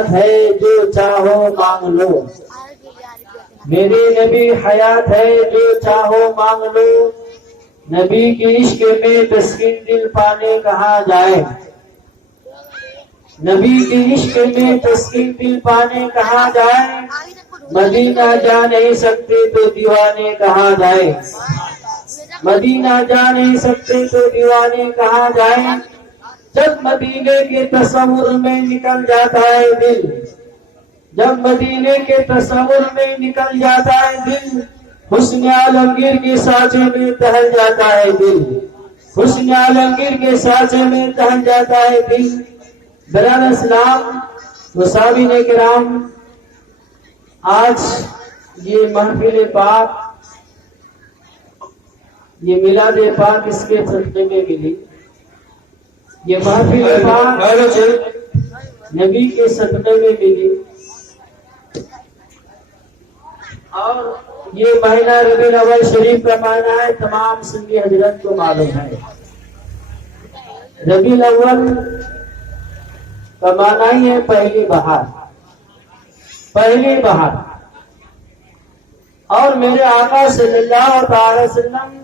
حیات ہے جو چاہو مانگ لو، میرے نبی حیات ہے جو چاہو مانگ لو، نبی کے عشق میں تسکین دل پانے کہاں جائے، نبی کے عشق میں تسکین دل پانے کہاں جائے، مدینہ جا نہیں سکتے تو دیوانے کہاں جائے، مدینہ جا نہیں سکتے تو دیوانے کہاں جائیں، جب مدینے کے تصور میں نکل جاتا ہے دل، جب مدینے کے تصور میں نکل جاتا ہے دل، حسن عالمگیر کے سانچے میں ٹہل جاتا ہے دل، حسن عالمگیر کے سانچے میں ٹہل جاتا ہے دل۔ برادر اسلام و سامعین کرام، آج یہ محفل پاک، یہ میلاد پاک اس کے صدقے میں ملی، یہ محفل پاک نبی کے صدقے میں ملی، اور یہ مہینہ ربیع الاول شریف کا مہینہ ہے، تمام سنی حضرت کو معلوم ہے۔ ربیع الاول کا معنی ہی ہے پہلی بہار، پہلی بہار، اور میرے آقا صلی اللہ تعالی وسلم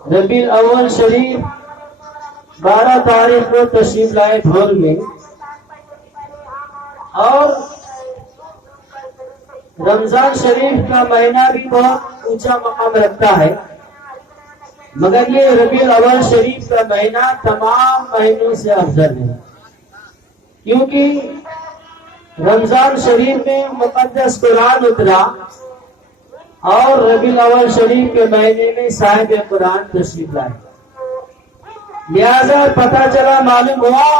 ربیع الاول شریف 12 تاریخ کو تشریف لائے بھور میں، اور رمضان شریف کا مہینہ بھی بہت اونچا مقام رکھتا ہے، مگر یہ ربیع الاول شریف کا مہینہ تمام مہینوں سے افضل ہے، کیونکہ رمضان شریف میں مقدس قرآن اترا، اور ربیع الاول شریف کے مہینے میں صاحب قرآن تشریف لائے، لہذا پتہ چلا، معلوم ہوا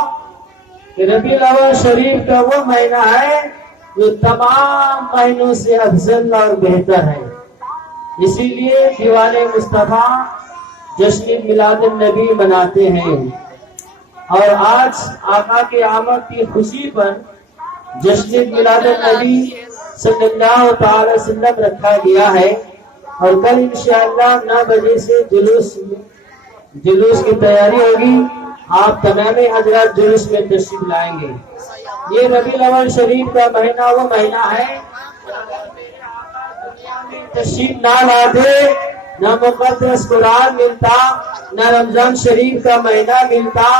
کہ ربیع الاول شریف کا وہ مہینہ ہے جو تمام مہینوں سے افضل اور بہتر ہے۔ اسی لیے دیوان مصطفیٰ جشن میلاد النبی مناتے ہیں، اور آج آقا کی آمد کی خوشی پر جشن میلاد النبی صلی اللہ تعالی وسلم رکھا گیا ہے، اور کل انشاءاللہ 9 بجے سے جلوس کی تیاری ہوگی، آپ تمام حضرات جلوس میں تشریف لائیں گے۔ یہ ربیع الاول شریف کا مہینہ وہ مہینہ ہے، تشریف نہ لاتے نہ مقدس قرآن ملتا، نہ رمضان شریف کا مہینہ ملتا۔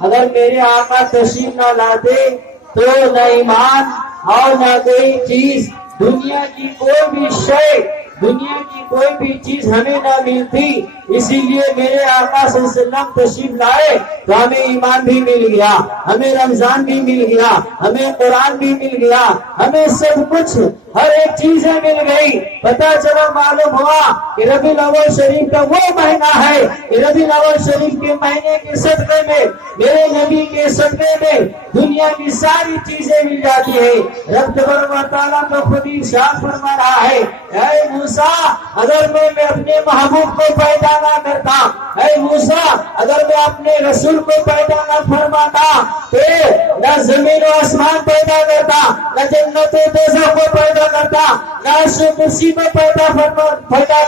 اگر میرے آقا تشریف نہ لاتے تو نہ ایمان اور نہ کوئی چیز، دنیا کی کوئی بھی شے، دنیا کی کوئی بھی چیز ہمیں نہ ملتی۔ اسی لیے میرے آقا صلی اللہ علیہ وسلم تشریف لائے تو ہمیں ایمان بھی مل گیا، ہمیں رمضان بھی مل گیا، ہمیں قرآن بھی مل گیا، ہمیں سب کچھ، ہر ایک چیزیں مل گئی۔ پتہ چلا، معلوم ہوا کہ ربیع الاول شریف کا وہ مہینہ ہے کہ ربیع الاول شریف کے مہینے کے صدقے میں، میرے نبی کے صدقے میں دنیا کی ساری چیزیں مل جاتی ہے۔ رب تبارک و تعالیٰ کا خود ارشاد فرما رہا ہے، اے موسیٰ، اگر میں اپنے محبوب کو پیدا نہ کرتا، اے موسیٰ، اگر میں اپنے رسول کو پیدا نہ فرماتا تو نہ زمین و آسمان پیدا کرتا، نہ جنت و دوزخ کو پیدا کرتا، نہ عرش و کرسی کو پیدا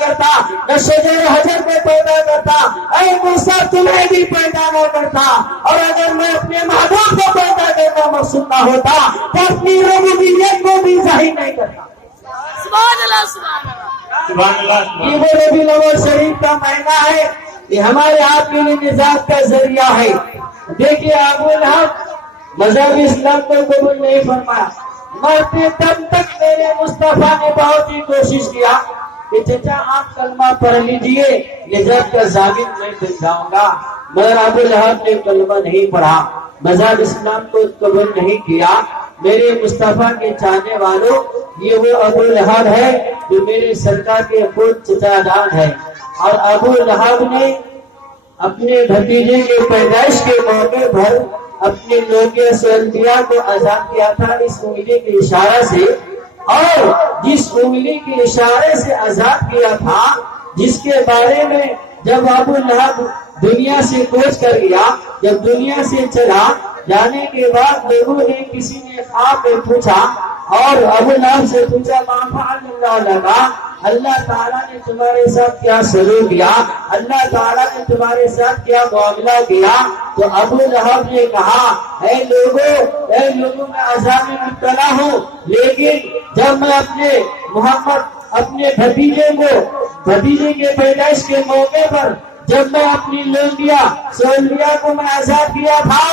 کرتا، نہ شجر حجر کو پیدا کرتا، اے موسیٰ تمہیں بھی پیدا نہ کرتا۔ اور اگر میں اپنے محبوب کو پیدا کرنا مقصود نہ ہوتا تو اپنی ربوبیت کو بھی ظاہر نہیں کرتا۔ سبحان اللہ، سبحان اللہ، سبحان اللہ۔ یہ وہ ربیع الاول شریف کا مہینہ ہے، یہ ہمارے آپ کے لیے نجات کا ذریعہ ہے۔ دیکھیے، ابو لہب مذہب اسلام کو قبول نہیں فرمایا، مرتے دم تک میرے مصطفیٰ نے بہت ہی کوشش کیا کہ چچا آپ کلمہ پڑھ لیجئے، نجات کا ضامن میں بن جاؤں گا، مگر ابو لہب نے کلمہ نہیں پڑھا، مذہب اسلام کو قبول نہیں کیا۔ میرے مصطفیٰ کے چاہنے والوں، یہ وہ ابو لہب ہے جو میرے سرکار کے خود چچا جان ہے، اور ابو لہب نے اپنے بھتیجے کے پیدائش کے موقع پر اپنے لوگوں سے انبیاء کو آزاد کیا تھا اس انگلی کے اشارہ سے، اور جس انگلی کے اشارے سے آزاد کیا تھا، جس کے بارے میں جب ابو لہب دنیا سے کوچ کر گیا، جب دنیا سے چلا جانے کے بعد لوگوں نے، کسی نے خواب میں پوچھا، اور ابو لہب سے پوچھا ما فعل اللہ لگا، اللہ تعالیٰ نے تمہارے ساتھ کیا سلوک کیا، اللہ تعالیٰ نے تمہارے ساتھ کیا معاملہ کیا۔ تو ابو لہب نے کہا اے لوگوں میں عذاب میں مبتلا ہوں، لیکن جب میں اپنے بھتیجے کے پیدائش کے موقع پر جب میں اپنی سولیا کو میں آزاد کیا تھا،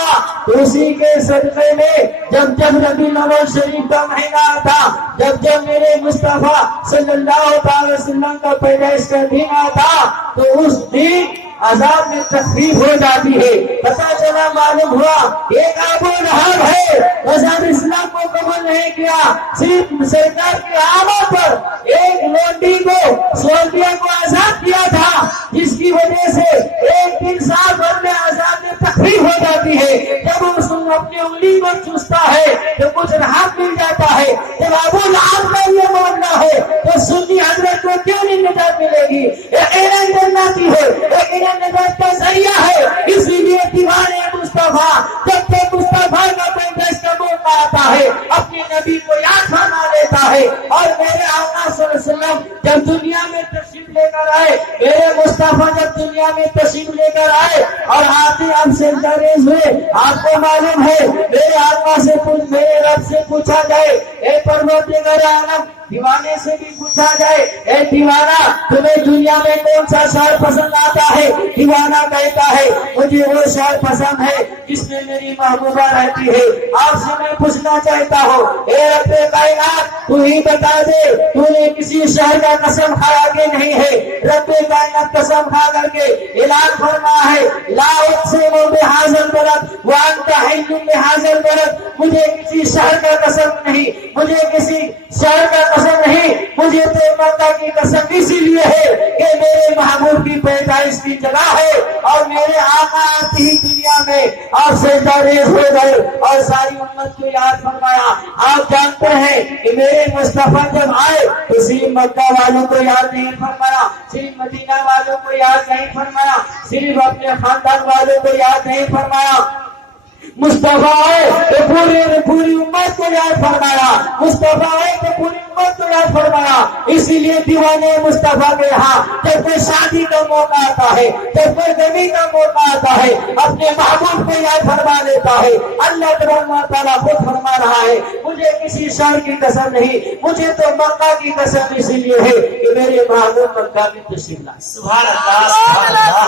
تو اسی کے صدقے میں جب ربیع الاول شریف کا مہینہ تھا، جب میرے مصطفیٰ صلی اللہ علیہ وسلم کا پیدائش کا دن آتا، تو اس دن عذاب میں تخفیف ہو جاتی ہے۔ پتہ چلا، معلوم ہوا ایک ابو لہب ہے، مذہب اسلام کو قبول نہیں کیا، صرف سرکار کی آمد پر ایک لونڈی کو سولیا کو آزاد کیا تھا، جس کی وجہ سے ایک دن سال بھر میں عذاب میں تخفیف ہو جاتی ہے۔ جب اس اپنی انگلی پر چوستا ہے تو کچھ راحت مل جاتا ہے۔ جب ابو لہب کا یہ معاملہ ہے تو سنی حضرت کو کیوں نہیں نجات ملے گی؟ یقیناً جنتی ہے، یقیناً نجات کا ذریعہ ہے۔ اسی لیے دیوانے مصطفیٰ جب تک مصطفیٰ کا پیدائش کا موقع آتا ہے اپنے نبی کو یاد فرما لیتا ہے، اور میرے آقا صلی اللہ علیہ وسلم جب دنیا میں تشریف لے کر آئے، میرے مصطفیٰ جب دنیا میں تشریف لے کر آئے اور آتے اب سجدہ ریز ہوئے، آپ کو معلوم ہے میرے آقا سے میرے رب سے پوچھا جائے، اے پروردگار عالم، دیوانے سے بھی پوچھا جائے، اے دیوانہ تمہیں دنیا میں کون سا شعر پسند آتا ہے؟ دیوانہ کہتا ہے مجھے وہ شعر پسند ہے جس میں میری محبوبہ رہتی ہے۔ آپ سے میں پوچھنا چاہتا ہوں، اے رب کائنات تو ہی بتا دے، تو نے کسی شہر کا قسم کھایا کہ نہیں ہے؟ رب کائنات قسم کھا کر کے اعلان فرما ہے، لا اقسم بہذا البلد وانت حل بہذا البلد، مجھے کسی شہر کا قسم نہیں، مجھے کسی شہر کا قسم نہیں، مجھے تو مکہ کی قسم اسی لیے ہے کہ میرے محبوب کی پیدائش کی جگہ ہے، اور میرے آقا آتی ہی دنیا میں اور سجدہ ریز ہو گئے اور ساری امت کو یاد فرمایا۔ آپ جانتے ہیں کہ میرے مصطفیٰ جب آئے تو صرف مکہ والوں کو یاد نہیں فرمایا، صرف مدینہ والوں کو یاد نہیں فرمایا، صرف اپنے خاندان والوں کو یاد نہیں فرمایا، مصطفیٰ آئے تو پوری امت کو یاد فرمایا، مصطفیٰ آئے تو پوری امت کو یاد فرمایا۔ اسی لیے دیوانے مصطفیٰ کے یہاں جب کوئی شادی کا موقع آتا ہے، جب کوئی غمی کا موقع آتا ہے، اپنے محبوب کو یاد فرما لیتا ہے۔ اللہ تبارک و تعالیٰ خود فرما رہا ہے، مجھے کسی شہر کی قسم نہیں، مجھے تو مکہ کی قسم اسی لیے ہے کہ میرے محبوب مکہ میں تشریف لائے۔ سبحان اللہ، سبحان اللہ،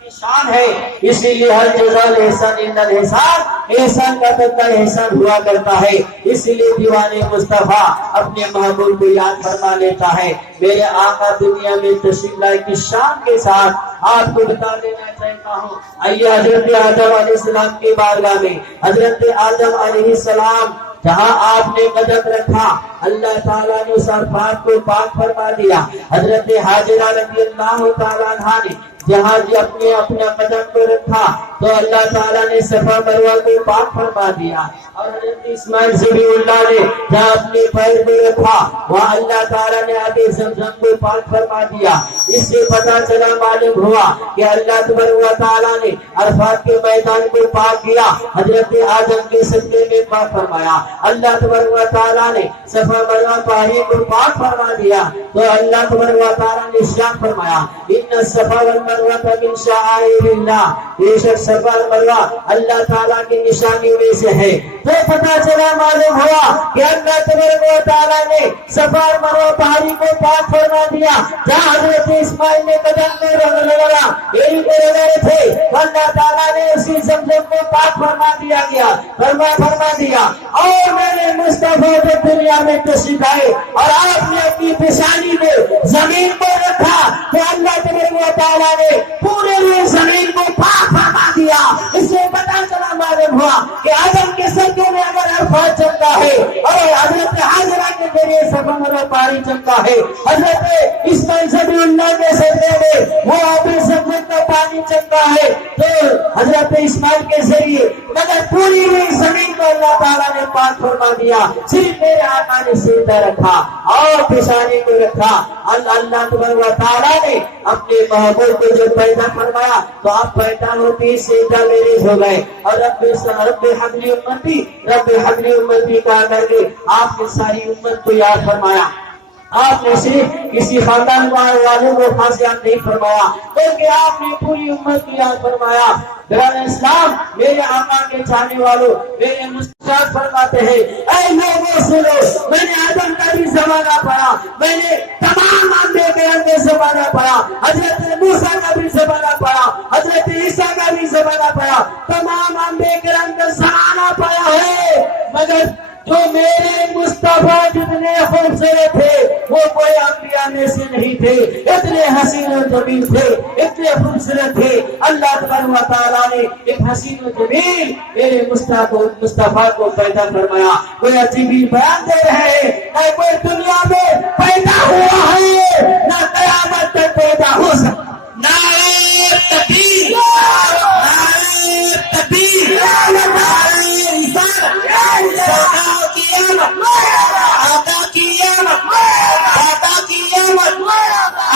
کی شان ہے۔ اسی لیے ہر جزا احسان الا الاحسان، احسان کا بدلہ احسان ہوا کرتا ہے۔ اسی لیے دیوانے مصطفیٰ اپنے محبوب کو یاد فرما لیتا ہے۔ میرے آقا دنیا میں تشریف لائے کی شان کے ساتھ آپ کو بتا دینا چاہتا ہوں، آئیے حضرت آدم علیہ السلام کی بارگاہ میں، حضرت آدم علیہ السلام جہاں آپ نے قدم رکھا، اللہ تعالیٰ نے اس عرفات کو پاک فرما دیا۔ حضرت حاجرہ رضی اللہ تعالیٰ عنہا نے جہاں اپنا قدم کو رکھا تو اللہ تعالیٰ نے صفا مروہ کو پاک فرما دیا، اور حضرت اسماعیل ذبیح اللہ نے جہاں اپنے پیر کو رکھا وہاں اللہ تعالیٰ نے آگے زمزم کو پاک فرما دیا۔ اس سے پتہ چلا، معلوم ہوا کہ اللہ تبارک و تعالیٰ نے عرفات کے میدان کو پاک کیا، حضرت آدم کے سجدے میں پاک فرمایا، اللہ تبارک و تعالیٰ نے صفا مروہ پہاڑی کو پاک فرما دیا، تو اللہ تبارک و تعالیٰ نے ارشاد فرمایا، ان الصفا والمروہ من شعائر اللہ، بے شک صفا اور مروہ اللہ تعالیٰ کی نشانی میں سے ہے۔ تو پتہ چلا، معلوم ہوا کہ اللہ تبارک و تعالیٰ نے صفا اور مروہ پہاڑی کو پاک فرما دیا۔ جہاں حضرت اسماعیل نے قدم میں لگایا، یہی کو لگائے تھے، اللہ تعالیٰ نے اسی زمزم کو پاک فرما دیا گیا، فرما دیا۔ اور میرے مصطفیٰ جب دنیا میں تشریف آئے اور آپ نے اپنی پیشانی میں زمین کو رکھا تو اللہ تبارک و تعالیٰ نے پورے زمین کو پاک فرما دیا۔ اس سے پتہ چلا، معلوم ہوا کہ آدم کے سجدے میں اگر عرفات چلتا ہے اور حضرت حاجرہ کے ذریعے صفا مروہ پہاڑی چلتا ہے، حضرت اسماعیل ذبیح اللہ کے سجدے میں وہ اپنے زمزم کا پانی چلتا ہے، تو حضرت اسماعیل کے ذریعے مگر پوری زمین کو اللہ تعالیٰ نے پاک فرما دیا۔ صرف میرے آقا نے سجدہ رکھا اور پیشانی کو رکھا، اللہ تبارک و تعالیٰ نے اپنے محبوب کو جو پیدا فرمایا تو آپ پیدا ہوتی سجدہ میں ریز ہو گئے، اور رب حبلی امتی، رب حبلی امتی کہا کر کے آپ نے ساری امت کو یاد فرمایا۔ آپ نے صرف کسی خاندان والوں کو خاص یاد نہیں فرمایا بلکہ آپ نے پوری امت کو یاد فرمایا۔ برادر اسلام، میرے آقا کے چاہنے والوں، میرے مستشار فرماتے ہیں، اے لوگوں سنو، میں نے آدم کا بھی زمانہ پڑھا، میں نے تمام انبیاء کرام کا زمانہ پڑھا، حضرت موسیٰ کا بھی زمانہ پڑھا، حضرت عیسیٰ کا بھی زمانہ پڑھا، تمام انبیاء کرام کا زمانہ پڑھا ہے، مگر جو میرے مصطفیٰ جتنے خوبصورت تھے وہ کوئی انبیاء میں سے نہیں تھے، اتنے حسین و جمیل تھے، اتنے خوبصورت تھے۔ اللہ تبارک و تعالیٰ نے ایک حسین و جمیل میرے مصطفیٰ کو پیدا فرمایا۔ کوئی جبریل بیان دے رہے ہیں، نہ کوئی دنیا میں پیدا ہوا ہے نہ قیامت تک پیدا ہو سکتا۔ نعرہ تکبیر، نعرہ تکبیر، نعرہ رسالت، آقا کی آمد، آقا کی آمد، داتا کی آمد،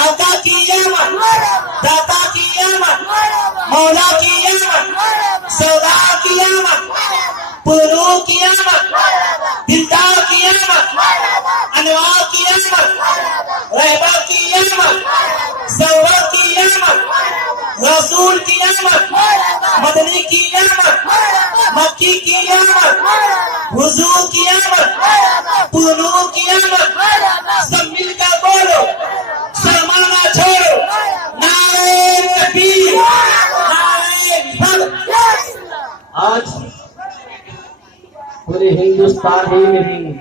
آقا کی آمد، داتا کی آمد، مولا کی آمد، سودا کی آمد، پورو کی آمد، دلدار کی آمد، انوار کی آمد، رہبر کی آمد، سورر کی آمد، رسول کی آمد، مدنی کی آمد، مکی کی آمد، حضور کی آمد، پورو کی آمد، سب مل کر بولو، سرمانا چھوڑو، نعرہ تکبیر، نعرہ رسالت۔ آج پورے ہندوستان ہی نہیں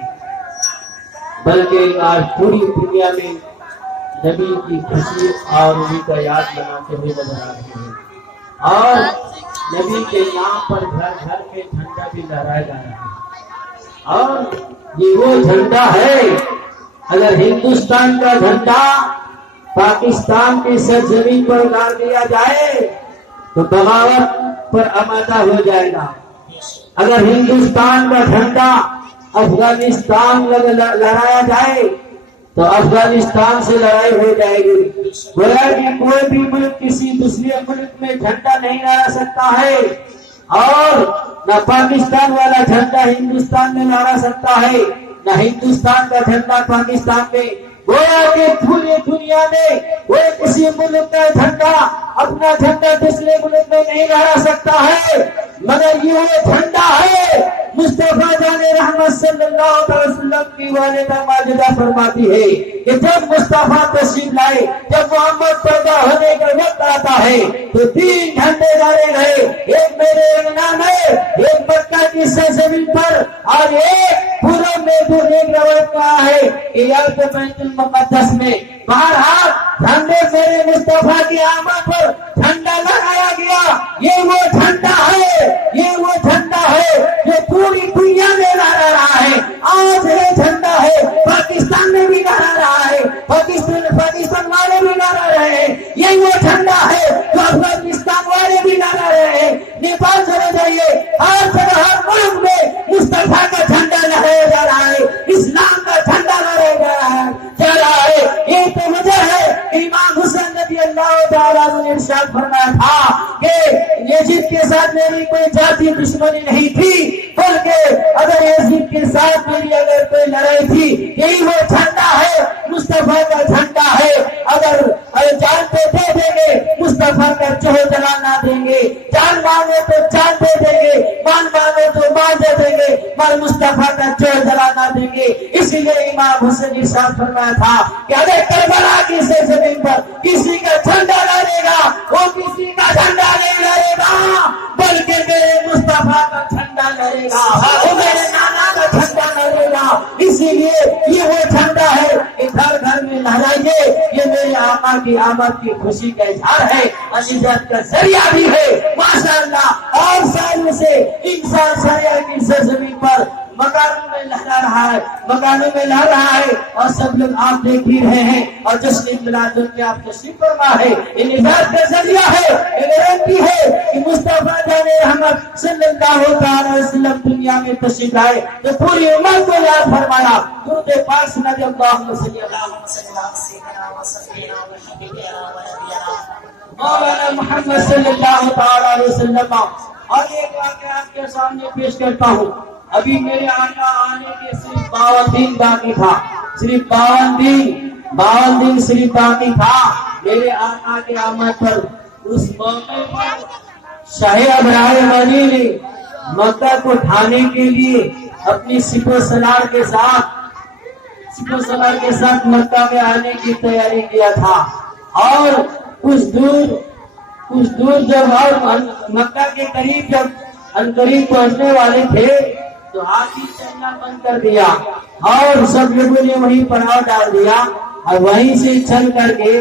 بلکہ آج پوری دنیا میں نبی کی خوشی اور انہی کا یاد مناتے ہوئے نظر آ رہے ہیں، اور نبی کے نام پر گھر گھر میں جھنڈا بھی لہرایا جا رہا ہے، اور یہ وہ جھنڈا ہے، اگر ہندوستان کا جھنڈا پاکستان کی سرزمین پر اتار دیا جائے تو بغاوت پر آمادہ ہو جائے گا۔ اگر ہندوستان کا جھنڈا افغانستان لہرایا جائے تو افغانستان سے لڑائی ہو جائے گی۔ گویا کہ کوئی بھی ملک کسی دوسرے ملک میں جھنڈا نہیں لہرا سکتا ہے، اور نہ پاکستان والا جھنڈا ہندوستان میں لہرا سکتا ہے، نہ ہندوستان کا جھنڈا پاکستان میں۔ گویا کہ پوری دنیا میں کوئی کسی ملک کا جھنڈا اپنا جھنڈا دوسرے ملک میں نہیں لہرا سکتا ہے، مگر یہ وہ جھنڈا ہے مصطفیٰ جان رحمت صلی اللہ علیہ وسلم کی والدہ ماجدہ فرماتی ہے کہ جب مصطفیٰ تشریف لائے، جب محمد پیدا ہونے کا وقت آتا ہے تو 3 جھنڈے ڈالے گئے، ایک میرے نام ہے، ایک مکہ کی سرزمین پر، اور ایک پورا میں ایک روایت میں آیا ہے کہ یا تو بیت المقدس میں۔ بہرحال جھنڈے میرے مصطفیٰ کی آمد پر جھنڈا لگایا گیا، یہ وہ جھنڈا ہے، یہ وہ جھنڈا ہے جو پوری دنیا میں لہرا رہا ہے۔ آج یہ جھنڈا ہے پاکستان میں بھی لہرا رہا ہے، پاکستان والے بھی لہرا رہے ہیں، یہ وہ جھنڈا ہے جو افغانستان والے بھی لہرا رہے ہیں۔ نیپال چلے جائیے، ہر جگہ ہر ملک میں مصطفیٰ کا جھنڈا لہرایا جا رہا ہے، اسلام کا جھنڈا لہرایا جا رہا ہے۔ یہ تو وجہ ہے امام حسین رضی اللہ تعالیٰ عنہ نے ارشاد فرمایا تھا کہ یزید کے ساتھ میری کوئی ذاتی دشمنی نہیں تھی، بلکہ اگر یزید کے ساتھ میری اگر کوئی لڑائی تھی، یہی وہ جھنڈا ہے، مصطفیٰ کا جھنڈا ہے۔ اگر جان تو دے دیں گے، مصطفیٰ کا چہر جلا نہ دیں گے، جان مانگے تو جان دے دیں گے، مان مانگے تو مان دے دیں گے، مگر مصطفیٰ کا چہر جلا نہ دیں گے۔ اسی لیے امام حسین ارشاد فرمایا تھا کہ اگر کربلا کی سرزمین پر کسی کا جھنڈا لہرے گا، وہ کسی کا جھنڈا نہیں لہرے گا، بلکہ میرے مصطفیٰ کا جھنڈا لہرے گا، وہ میرے نانا کا جھنڈا لہرے گا۔ اسی لیے یہ وہ جھنڈا ہے کہ گھر گھر میں لہرائیے، یہ میرے آقا کی آمد کی خوشی کا اظہار ہے، نجات کا ذریعہ بھی ہے ماشاءاللہ۔ اور سالوں سے انسان سایہ کی سرزمین پر مکانوں میں لہرا رہا ہے، مکانوں میں لہر رہا ہے، اور سب لوگ آپ دیکھ بھی رہے ہیں، اور جشن میلاد میں آپ تشریف فرما ہے، یہ نجات کا ذریعہ ہے، یہ گارنٹی ہے کہ مصطفیٰ جان رحمت صلی اللہ علیہ وسلم دنیا میں تشریف لائے تو پوری امت کو یاد فرمایا۔ درود پاک سنائیے، اللہم صلی اللہ مولانا محمد صلی اللہ تعالی علیہ وسلم۔ اور ایک واقعہ آپ کے سامنے پیش کرتا ہوں۔ ابھی میرے آقا آنے کے صرف 52 دن باقی تھا، صرف 52 دن صرف باقی تھا میرے آقا کے آمد پر۔ اس موقع پر شاہ ابراہیم غنی نے مکہ کو ڈھانے کے لیے اپنی سپہ سالار کے ساتھ مکہ میں آنے کی تیاری کیا تھا، اور کچھ دور جب اور مکہ کے قریب پہنچنے والے تھے تو ہاتھی چلنا بند کر دیا اور سب لوگوں نے وہیں پناہ ڈال دیا اور وہیں سے چل کر کے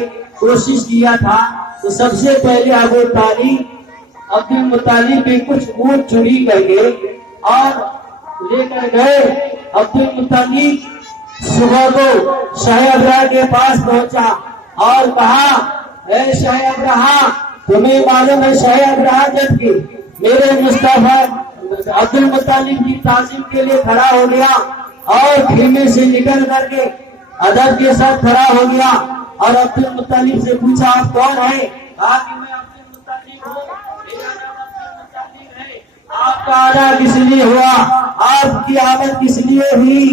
کوشش کیا تھا۔ تو سب سے پہلے ابو طالب عبد المطلب کے کچھ اونٹ چوری کر کے اور لے کر گئے۔ عبد المطلب صبح کو شاہ ابراہ کے پاس پہنچا اور کہا، اے شاہ ابراہ، تمہیں معلوم ہے شاہ ابراہ جب کہ میرے مصطفیٰ عبد المطلب کی تعظیم کے لیے کھڑا ہو گیا اور خیمے سے نکل کر کے ادب کے ساتھ کھڑا ہو گیا اور عبد المطلب سے پوچھا، آپ کون ہیں؟ کہا کہ میں عبد المطلب ہوں، میرا نام عبد المطلب ہے۔ آپ کا آنا کس لیے ہوا؟ آپ کی آمد کس لیے ہوئی؟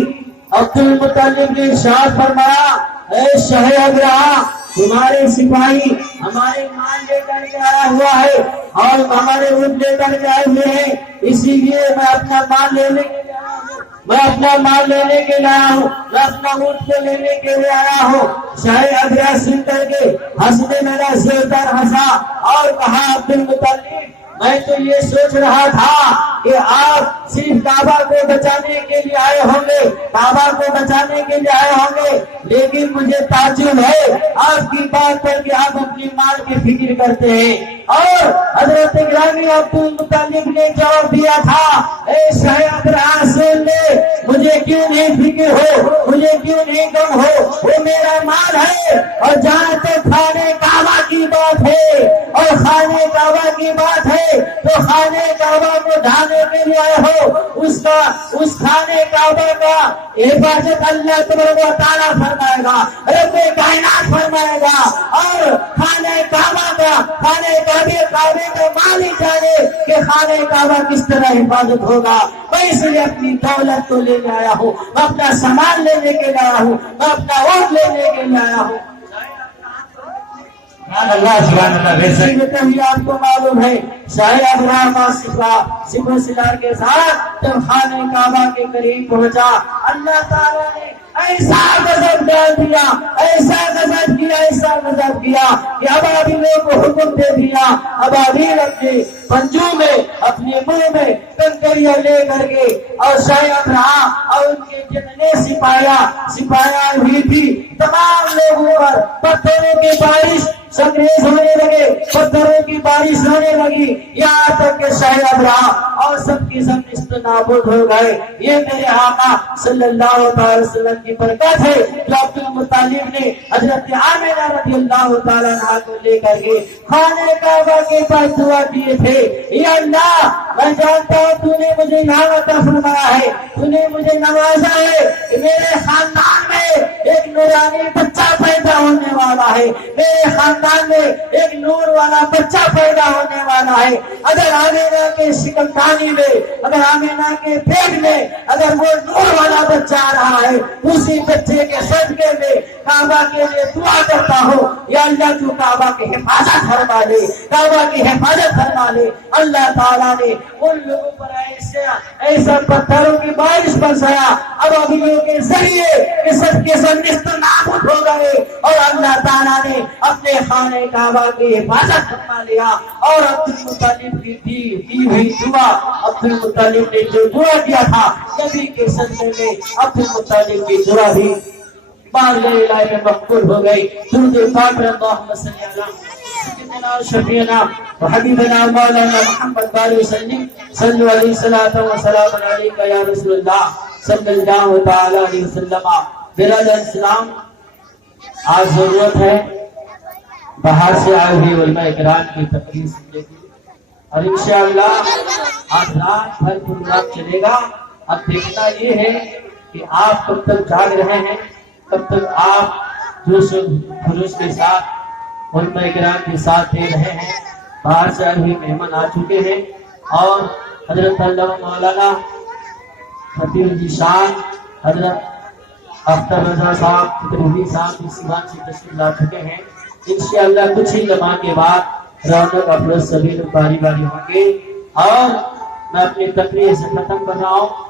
عبد المطلب نے ارشاد فرمایا، اے شاہ ابراہ، تمہارے سپاہی ہمارے مال لے کر کے آیا ہوا ہے اور ہمارے اونٹ لے کر کے آئے ہوئے ہیں، اسی لیے میں اپنا مال لینے کے لیے آیا ہوں، میں اپنا اونٹ کو لینے کے لیے آیا ہوں۔ شاہ ابراہ سن کر کے ہنسنے لگا، زیردار ہنسا اور کہا، عبد المطلب، میں تو یہ سوچ رہا تھا کہ آپ صرف کعبہ کو بچانے کے لیے آئے ہوں گے، لیکن مجھے تعجب ہے آپ کی بات پر کہ آپ اپنی مال کی فکر کرتے ہیں۔ اور حضرت گرامی عبد المطلب نے جواب دیا تھا، اے شاہ ابراہ سن لے، مجھے کیوں نہیں فکر ہو، مجھے کیوں نہیں غم ہو، وہ میرا مال ہے۔ اور جہاں تک خانے کعبہ کی بات ہے اور خانے کعبہ کی بات ہے تو خانے کعبہ کو ڈھانے کے لیے آئے ہو، اس خانے کعبہ کا حفاظت اللہ تبارک و تعالیٰ فرمائے گا، رب کائنات فرمائے گا، اور خانے کعبے کا مالک جانے کہ خانے کعبہ کس طرح حفاظت ہوگا۔ میں اس لیے اپنی دولت کو لے کے آیا ہوں، میں اپنا سامان لینے کے لیے آیا ہوں، میں اپنا اونٹ لینے کے لیے آیا ہوں۔ آپ کو معلوم ہے شاہ ابراہ سپہ سالار کے ساتھ جب خانے کعبہ کے قریب پہنچا، اللہ تعالیٰ نے ایسا غضب ڈال دیا، ایسا غضب کیا کہ ابابیلوں کو حکم دے دیا، ابابیل اپنے پنجوں میں اپنے منہ میں کنکریاں لے کر کے اور شاہ ابراہ اور ان کے جتنے سپاہیاں ہوئی تھی تمام لوگوں پر پتھروں کی بارش سنگریز ہونے لگے، پتھروں کی بارش ہونے لگی، یہاں تک کہ شاہ ابراہ اور سب کی سب نست نابود ہو گئے۔ یہ میرے آقا صلی اللہ علیہ وسلم کی برکت ہے جو عبد المطلب نے حضرت آمنہ رضی اللہ تعالیٰ عنہا کو لے کر کے خانے کعبہ کے پاس دعا کیے تھے، یا اللہ میں جانتا ہوں تو نے مجھے یہاں عطا فرمایا ہے، تو نے مجھے نوازا ہے کہ میرے خاندان میں ایک نورانی بچہ پیدا ہونے والا ہے، میرے خاندان میں ایک نور والا بچہ پیدا ہونے والا ہے۔ اگر آمینہ کے شکمخانی میں، اگر آمینہ کے پیٹ میں اگر وہ نور والا بچہ آ رہا ہے، اسی بچے کے صدقے میں کعبہ کے لیے دعا کرتا ہوں، یا اللہ تو کعبہ کی حفاظت فرما لے، کعبہ کی حفاظت فرما لے۔ اللہ تعالیٰ نے ان لوگوں پر ایسا پتھروں کی بارش برسایا ابابیلوں کے ذریعے کہ سب کے سب نیست نابود ہو گئے، اور اللہ تعالیٰ نے اپنے خانے کعبہ کی حفاظت فرما لیا۔ اور عبد المطلب کی دی ہوئی دعا، عبد المطلب نے جو دعا کیا تھا نبی کے صدقے میں عبد المطلب کی دعا بھی بار الہی میں مقبول ہو گئی۔ درود پاک اللہم صلی علی سیدنا و شفیعنا و حبیبنا مولانا محمد بارک وسلم، صلو علیہ الصلوۃ والسلام علیک یا رسول اللہ صلی اللہ تعالی علیہ وسلم۔ برادر اسلام، آج ضرورت ہے باہر سے آئے ہوئے علماء اکرام کی تقریر سننے کی، اور انشاءاللہ آج رات بھر پروگرام چلے گا۔ اب دیکھنا یہ ہے کہ آپ کب تک جاگ رہے ہیں، کب تک آپ جوش و خروش کے ساتھ علماء اکرام کے ساتھ دے رہے ہیں۔ باہر سے آئے ہوئے مہمان آ چکے ہیں، اور حضرت علامہ مولانا خطیب الجی شان حضرت اختر رضا صاحب تقریبی صاحب اس ایوان سے تشریف لا چکے ہیں. انشاءاللہ کچھ ہی لمحہ کے بعد رونق افروز سبھی لوگ باری باری ہوں گے. اور میں اپنی تقریر سے ختم کر رہا ہوں.